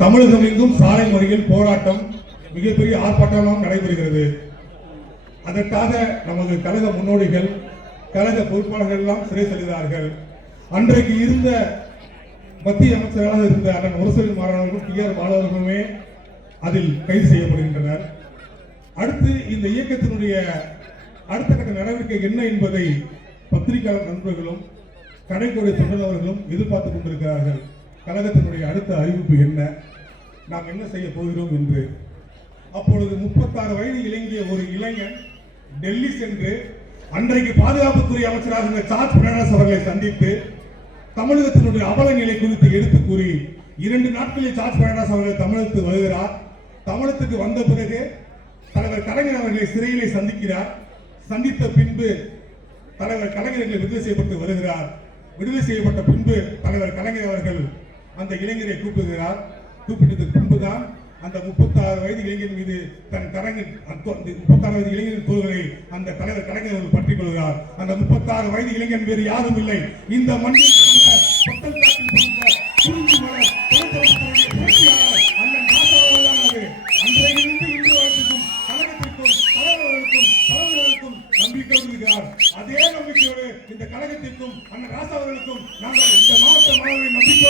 தமிழகம் எங்கும் சாலை மறியல் போராட்டம் மிகப்பெரிய ஆர்ப்பாட்டமாக நடைபெறுகிறது. அதற்காக நமது கழக முன்னோடிகள் கழக பொறுப்பாளர்கள் எல்லாம் சிறை செல்கிறார்கள். அன்றைக்கு இருந்த மத்திய அமைச்சராக இருந்த அண்ணன் முரசொலி மாறவர்களும் டி.ஆர். பாலவர்களுமே அதில் கைது செய்யப்படுகின்றனர். அடுத்து இந்த இயக்கத்தினுடைய அடுத்த கட்ட நடவடிக்கை என்ன என்பதை பத்திரிகையாளர் நண்பர்களும் கடைக்கோடி தொழிலாளர்களும் எதிர்பார்த்துக் கொண்டிருக்கிறார்கள். கழகத்தினுடைய அடுத்த அறிவிப்பு என்ன, நாம் என்ன செய்ய போகிறோம் என்று. அப்பொழுது 36 வயது இளைஞர் ஒரு இளைஞன் டெல்லி சென்று அன்றைக்கு பாதுகாப்புத்துறை அமைச்சராக இருந்த ஜார்ஜ் பெர்னாண்டஸ் அவர்களை சந்தித்து தமிழகத்தினுடைய அவல நிலை குறித்து எடுத்து கூறி 2 நாட்களில் ஜார்ஜ் பெர்னாண்டஸ் அவர்கள் தமிழகத்துக்கு வருகிறார். தமிழகத்துக்கு வந்த பிறகு தலைவர் கலைஞர் அவர்களை சிறையிலே சந்திக்கிறார். சந்தித்த பின்பு தலைவர் கலைஞர்களை விடுதலை செய்யப்பட்டு வருகிறார். விடுதலை செய்யப்பட்ட பின்பு தலைவர் கலைஞர் அவர்கள் அந்த இளைஞரை கூப்பிடுகிறார். கூப்பிட்டதுக்கு பின்புதான் அந்த 36 வயது இளைஞர் மீது தன் 36 வயது இளைஞரின் தோள்களை அந்த தலைவர் கலைஞர் அவர்கள் பற்றிக் கொள்கிறார். அந்த 36 வயது இளைஞன் வேறு யாரும் இல்லை, இந்த மண்ணில் அதே நம்பிக்கையோடு இந்த கழகத்திற்கும் அண்ணன் ராசா அவர்களுக்கும் நாங்கள் இந்த மாவட்ட மாணவர்களின் நம்பிக்கை